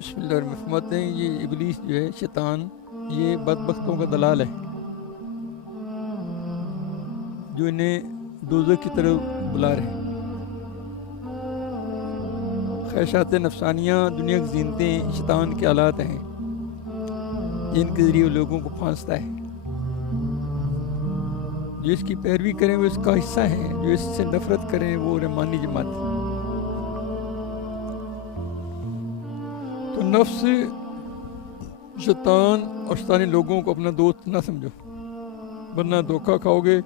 بسم اللہ الرحمن الرحیم فرماتے ہیں یہ ابلیس جو ہے شیطان یہ بدبختوں کا دلال ہے جو انہیں دوزخ کی طرف بلا رہے ہیں. خواہشات نفسانیہ دنیا کی زینتیں شیطان کے آلات ہیں جن کے ذریعے وہ لوگوں کو پھانستا ہے. جو اس کی پیروی کریں وہ اس کا حصہ ہیں، جو اس سے نفرت کریں وہ رحمانی جماعت ہے. تو نفس شیطان اور شیطانی لوگوں کو اپنا دوست نہ سمجھو ورنہ دھوکہ کھاؤ گے.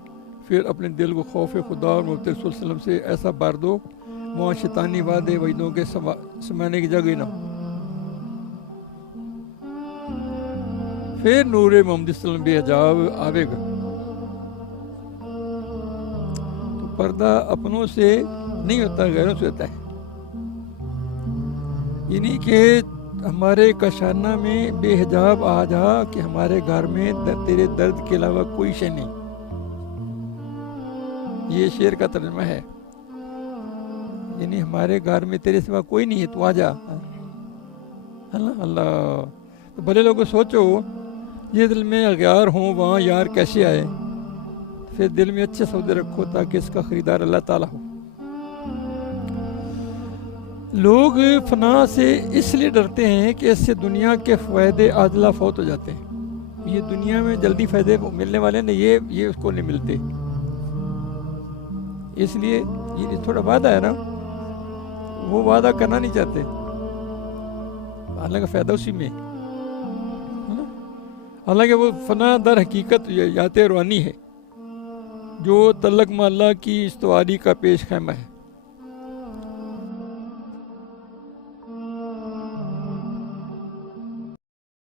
پھر اپنے دل کو خوف خدا اور محمد رسول صلی اللہ علیہ وسلم سے ایسا بار دو وہاں شیطانی وعدے وعیدوں کے سمانے کی جگہ نہ ہو. پھر نور محمد صلی اللہ علیہ وسلم بے حجاب آوے گا. تو پردہ اپنوں سے نہیں ہوتا، غیروں سے ہوتا ہے. یعنی کہ ہمارے کاشانہ میں بے حجاب آ جا کہ ہمارے گھر میں تیرے درد کے علاوہ کوئی شے نہیں. یہ شعر کا ترجمہ ہے. یعنی ہمارے گھر میں تیرے سوا کوئی نہیں ہے، تو آ جا. اللہ تو بھلے لوگوں سوچو یہ دل میں اغیار ہوں وہاں یار کیسے آئے. پھر دل میں اچھے سودے رکھو تاکہ اس کا خریدار اللہ تعالیٰ ہو. لوگ فنا سے اس لیے ڈرتے ہیں کہ اس سے دنیا کے فوائد عاجلہ فوت ہو جاتے ہیں. یہ دنیا میں جلدی فائدے ملنے والے ہیں، یہ اس کو نہیں ملتے. اس لیے یہ تھوڑا وعدہ ہے نا، وہ وعدہ کرنا نہیں چاہتے، حالانکہ فائدہ اسی میں. حالانکہ وہ فنا در حقیقت یات روحانی ہے جو تعلق میں اللہ کی استواری کا پیش خیمہ ہے.